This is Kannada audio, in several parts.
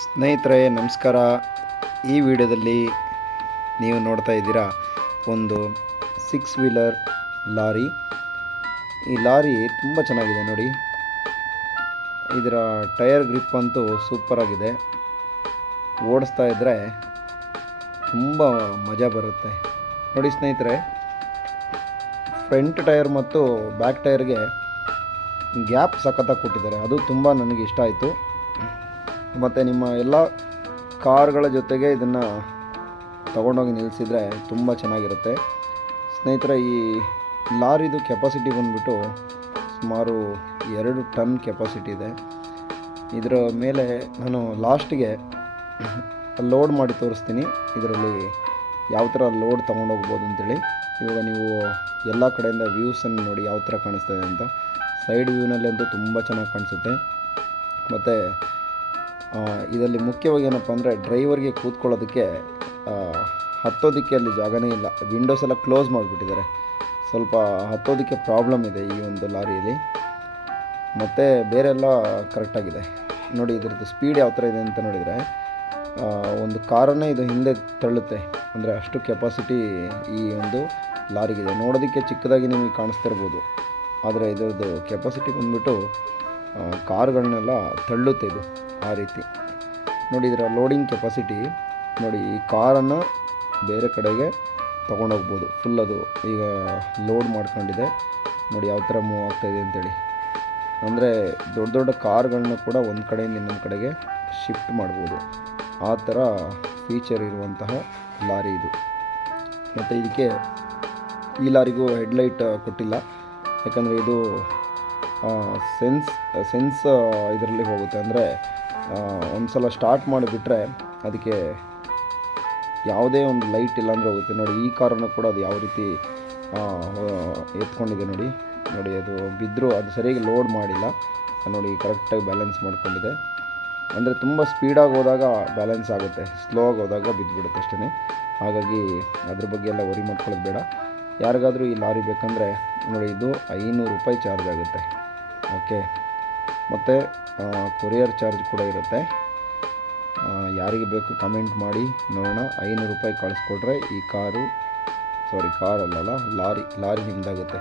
ಸ್ನೇಹಿತರೆ ನಮಸ್ಕಾರ. ಈ ವಿಡಿಯೋದಲ್ಲಿ ನೀವು ನೋಡ್ತಾ ಇದ್ದೀರಾ ಒಂದು 6 ವೀಲರ್ ಲಾರಿ. ಈ ಲಾರಿ ತುಂಬ ಚೆನ್ನಾಗಿದೆ ನೋಡಿ. ಇದರ ಟೈರ್ ಗ್ರಿಪ್ ಅಂತೂ ಸೂಪರ್ ಆಗಿದೆ. ಓಡಿಸ್ತಾ ಇದ್ದರೆ ತುಂಬ ಮಜಾ ಬರುತ್ತೆ ನೋಡಿ ಸ್ನೇಹಿತರೆ. ಫ್ರಂಟ್ ಟೈರ್ ಮತ್ತು ಬ್ಯಾಕ್ ಟೈರ್ಗೆ ಗ್ಯಾಪ್ ಸಖತ್ತಾಗಿ ಕೊಟ್ಟಿದ್ದಾರೆ. ಅದು ತುಂಬ ನನಗೆ ಇಷ್ಟ ಆಯಿತು. ಮತ್ತು ನಿಮ್ಮ ಎಲ್ಲ ಕಾರ್ಗಳ ಜೊತೆಗೆ ಇದನ್ನು ತಗೊಂಡೋಗಿ ನಿಲ್ಲಿಸಿದರೆ ತುಂಬ ಚೆನ್ನಾಗಿರುತ್ತೆ ಸ್ನೇಹಿತರೆ. ಈ ಲಾರಿದು ಕೆಪಾಸಿಟಿ ಬಂದುಬಿಟ್ಟು ಸುಮಾರು 2 ಟನ್ ಕೆಪಾಸಿಟಿ ಇದೆ. ಇದರ ಮೇಲೆ ನಾನು ಲಾಸ್ಟಿಗೆ ಲೋಡ್ ಮಾಡಿ ತೋರಿಸ್ತೀನಿ, ಇದರಲ್ಲಿ ಯಾವ ಥರ ಲೋಡ್ ತೊಗೊಂಡೋಗ್ಬೋದು ಅಂತೇಳಿ. ಇವಾಗ ನೀವು ಎಲ್ಲ ಕಡೆಯಿಂದ ವ್ಯೂಸನ್ನು ನೋಡಿ ಯಾವ ಥರ ಕಾಣಿಸ್ತದೆ ಅಂತ. ಸೈಡ್ ವ್ಯೂನಲ್ಲಿ ಅಂತೂ ತುಂಬ ಚೆನ್ನಾಗಿ ಕಾಣಿಸುತ್ತೆ. ಮತ್ತು ಇದರಲ್ಲಿ ಮುಖ್ಯವಾಗಿ ಏನಪ್ಪ ಅಂದರೆ ಡ್ರೈವರ್ಗೆ ಕೂತ್ಕೊಳ್ಳೋದಕ್ಕೆ ಹತ್ತೋದಕ್ಕೆ ಅಲ್ಲಿ ಜಾಗನೇ ಇಲ್ಲ. ವಿಂಡೋಸ್ ಎಲ್ಲ ಕ್ಲೋಸ್ ಮಾಡಿಬಿಟ್ಟಿದ್ದಾರೆ. ಸ್ವಲ್ಪ ಹತ್ತೋದಕ್ಕೆ ಪ್ರಾಬ್ಲಮ್ ಇದೆ ಈ ಒಂದು ಲಾರಿಯಲ್ಲಿ. ಮತ್ತು ಬೇರೆಲ್ಲ ಕರೆಕ್ಟಾಗಿದೆ ನೋಡಿ. ಇದರದ್ದು ಸ್ಪೀಡ್ ಯಾವ ಥರ ಇದೆ ಅಂತ ನೋಡಿದರೆ ಒಂದು ಕಾರನ್ನೇ ಇದು ಹಿಂದೆ ತಳ್ಳುತ್ತೆ. ಅಂದರೆ ಅಷ್ಟು ಕೆಪಾಸಿಟಿ ಈ ಒಂದು ಲಾರಿಗಿದೆ. ನೋಡೋದಕ್ಕೆ ಚಿಕ್ಕದಾಗಿ ನಿಮಗೆ ಕಾಣಿಸ್ತಿರ್ಬೋದು, ಆದರೆ ಇದರದ್ದು ಕೆಪಾಸಿಟಿ ಬಂದುಬಿಟ್ಟು ಕಾರುಗಳನ್ನೆಲ್ಲ ತಳ್ಳುತ್ತೆ ಇದು ಆ ರೀತಿ ನೋಡಿ. ಇದರ ಲೋಡಿಂಗ್ ಕೆಪಾಸಿಟಿ ನೋಡಿ, ಈ ಕಾರನ್ನು ಬೇರೆ ಕಡೆಗೆ ತೊಗೊಂಡೋಗ್ಬೋದು ಫುಲ್. ಅದು ಈಗ ಲೋಡ್ ಮಾಡ್ಕೊಂಡಿದೆ ನೋಡಿ ಯಾವ ಥರ ಮೂವ್ ಆಗ್ತಾಯಿದೆ ಅಂತೇಳಿ. ಅಂದರೆ ದೊಡ್ಡ ದೊಡ್ಡ ಕಾರ್ಗಳನ್ನ ಕೂಡ ಒಂದು ಕಡೆಯಿಂದ ಇನ್ನೊಂದು ಕಡೆಗೆ ಶಿಫ್ಟ್ ಮಾಡ್ಬೋದು. ಆ ಥರ ಫೀಚರ್ ಇರುವಂತಹ ಲಾರಿ ಇದು. ಮತ್ತು ಇದಕ್ಕೆ ಈ ಲಾರಿಗೂ ಹೆಡ್ಲೈಟ್ ಕೊಟ್ಟಿಲ್ಲ, ಯಾಕಂದರೆ ಇದು ಸೆನ್ಸ್ ಇದರಲ್ಲಿ ಹೋಗುತ್ತೆ. ಅಂದರೆ ಒಂದು ಸಲ ಸ್ಟಾರ್ಟ್ ಮಾಡಿಬಿಟ್ರೆ ಅದಕ್ಕೆ ಯಾವುದೇ ಒಂದು ಲೈಟ್ ಇಲ್ಲ ಅಂದರೆ ಹೋಗುತ್ತೆ ನೋಡಿ. ಈ ಕಾರನ್ನು ಕೂಡ ಅದು ಯಾವ ರೀತಿ ಎತ್ಕೊಂಡಿದೆ ನೋಡಿ. ಅದು ಬಿದ್ದರೂ ಅದು ಸರಿಯಾಗಿ ಲೋಡ್ ಮಾಡಿಲ್ಲ ನೋಡಿ, ಕರೆಕ್ಟಾಗಿ ಬ್ಯಾಲೆನ್ಸ್ ಮಾಡ್ಕೊಂಡಿದೆ. ಅಂದರೆ ತುಂಬ ಸ್ಪೀಡಾಗಿ ಹೋದಾಗ ಬ್ಯಾಲೆನ್ಸ್ ಆಗುತ್ತೆ, ಸ್ಲೋ ಆಗಿ ಹೋದಾಗ ಬಿದ್ದುಬಿಡುತ್ತೆ ಅಷ್ಟೇ. ಹಾಗಾಗಿ ಅದ್ರ ಬಗ್ಗೆ ಎಲ್ಲ ವರಿ ಮಾಡ್ಕೊಳ್ಳೋದು ಬೇಡ. ಯಾರಿಗಾದರೂ ಈ ಲಾರಿ ಬೇಕಂದರೆ ನೋಡಿ, ಇದು 500 ರೂಪಾಯಿ ಚಾರ್ಜ್ ಆಗುತ್ತೆ. ಓಕೆ, ಮತ್ತು ಕೊರಿಯರ್ ಚಾರ್ಜ್ ಕೂಡ ಇರುತ್ತೆ. ಯಾರಿಗೆ ಬೇಕು ಕಮೆಂಟ್ ಮಾಡಿ ನೋಡೋಣ. 500 ರೂಪಾಯಿ ಕಳಿಸ್ಕೊಟ್ರೆ ಈ ಕಾರಲ್ಲ ಲಾರಿ ನಿಮ್ಮದಾಗುತ್ತೆ.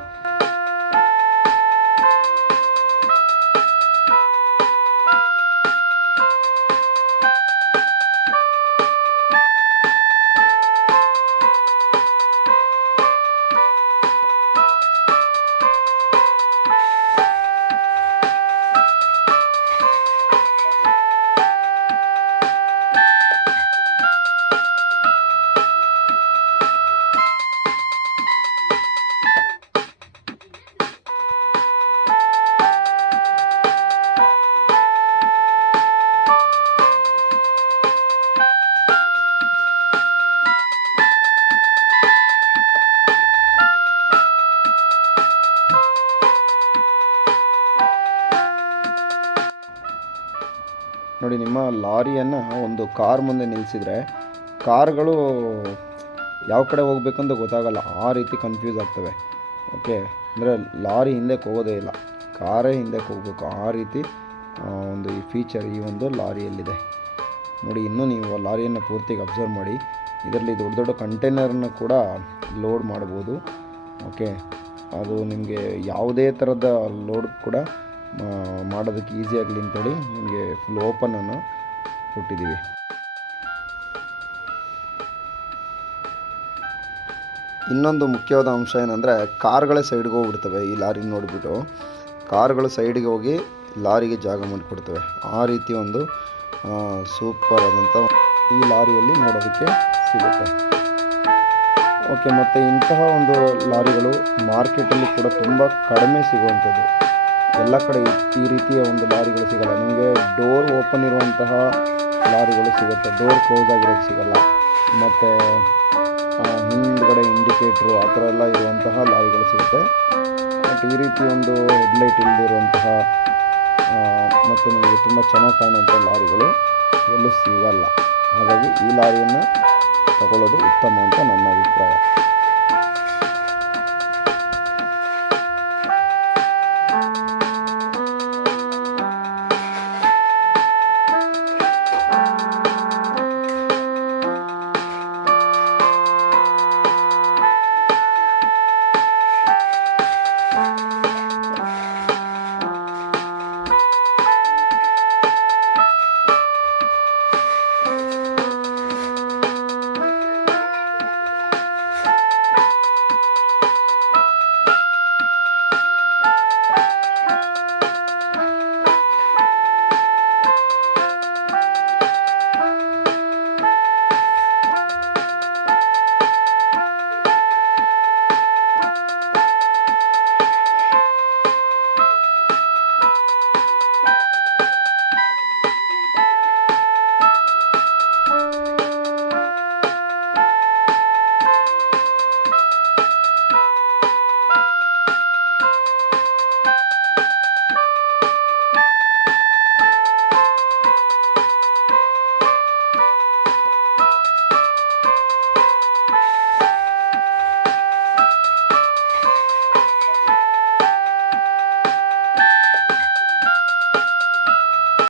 ನೋಡಿ, ನಿಮ್ಮ ಲಾರಿಯನ್ನು ಒಂದು ಕಾರ್ ಮುಂದೆ ನಿಲ್ಲಿಸಿದರೆ ಕಾರ್ಗಳು ಯಾವ ಕಡೆ ಹೋಗಬೇಕಂತ ಗೊತ್ತಾಗಲ್ಲ, ಆ ರೀತಿ ಕನ್ಫ್ಯೂಸ್ ಆಗ್ತವೆ. ಓಕೆ, ಅಂದರೆ ಲಾರಿ ಹಿಂದಕ್ಕೆ ಹೋಗೋದೇ ಇಲ್ಲ, ಕಾರೇ ಹಿಂದಕ್ಕೆ ಹೋಗಬೇಕು, ಆ ರೀತಿ ಒಂದು ಈ ಫೀಚರ್ ಈ ಒಂದು ಲಾರಿಯಲ್ಲಿದೆ ನೋಡಿ. ಇನ್ನೂ ನೀವು ಲಾರಿಯನ್ನು ಪೂರ್ತಿಗೆ ಅಬ್ಸರ್ವ್ ಮಾಡಿ. ಇದರಲ್ಲಿ ದೊಡ್ಡ ದೊಡ್ಡ ಕಂಟೈನರನ್ನು ಕೂಡ ಲೋಡ್ ಮಾಡ್ಬೋದು. ಓಕೆ, ಅದು ನಿಮಗೆ ಯಾವುದೇ ಥರದ ಲೋಡ್ ಕೂಡ ಮಾಡೋದಕ್ಕೆ ಈಸಿ ಆಗಲಿ ಅಂತೇಳಿ ನಿಮಗೆ ಫುಲ್ ಓಪನನ್ನು ಕೊಟ್ಟಿದ್ದೀವಿ. ಇನ್ನೊಂದು ಮುಖ್ಯವಾದ ಅಂಶ ಏನಂದರೆ ಕಾರ್ಗಳೇ ಸೈಡ್ಗೆ ಹೋಗ್ಬಿಡ್ತವೆ. ಈ ಲಾರಿ ನೋಡಿಬಿಟ್ಟು ಕಾರ್ಗಳು ಸೈಡ್ಗೆ ಹೋಗಿ ಲಾರಿಗೆ ಜಾಗ ಮಾಡಿಕೊಡ್ತವೆ. ಆ ರೀತಿ ಒಂದು ಸೂಪರ್ ಆದಂಥ ಈ ಲಾರಿಯಲ್ಲಿ ನೋಡೋದಕ್ಕೆ ಸಿಗುತ್ತೆ. ಓಕೆ, ಮತ್ತು ಇಂತಹ ಒಂದು ಲಾರಿಗಳು ಮಾರ್ಕೆಟಲ್ಲಿ ಕೂಡ ತುಂಬ ಕಡಿಮೆ ಸಿಗುವಂಥದ್ದು. ಎಲ್ಲ ಕಡೆ ಈ ರೀತಿಯ ಒಂದು ಲಾರಿಗಳು ಸಿಗಲ್ಲ. ನಿಮಗೆ ಡೋರ್ ಓಪನ್ ಇರುವಂತಹ ಲಾರಿಗಳು ಸಿಗುತ್ತೆ, ಡೋರ್ ಕ್ಲೋಸ್ ಆಗಿರೋದು ಸಿಗಲ್ಲ. ಮತ್ತು ಹಿಂದ್ಗಡೆ ಇಂಡಿಕೇಟ್ರು ಆ ಥರ ಎಲ್ಲ ಇರುವಂತಹ ಲಾರಿಗಳು ಸಿಗುತ್ತೆ. ಬಟ್ ಈ ರೀತಿ ಒಂದು ಹೆಡ್ಲೈಟ್ ಇಲ್ಲದಿರುವಂತಹ ಮತ್ತು ನಿಮಗೆ ತುಂಬ ಚೆನ್ನಾಗಿ ಕಾಣುವಂಥ ಲಾರಿಗಳು ಎಲ್ಲೂ ಸಿಗಲ್ಲ. ಹಾಗಾಗಿ ಈ ಲಾರಿಯನ್ನು ತಗೊಳ್ಳೋದು ಉತ್ತಮ ಅಂತ ನನ್ನ ಅಭಿಪ್ರಾಯ.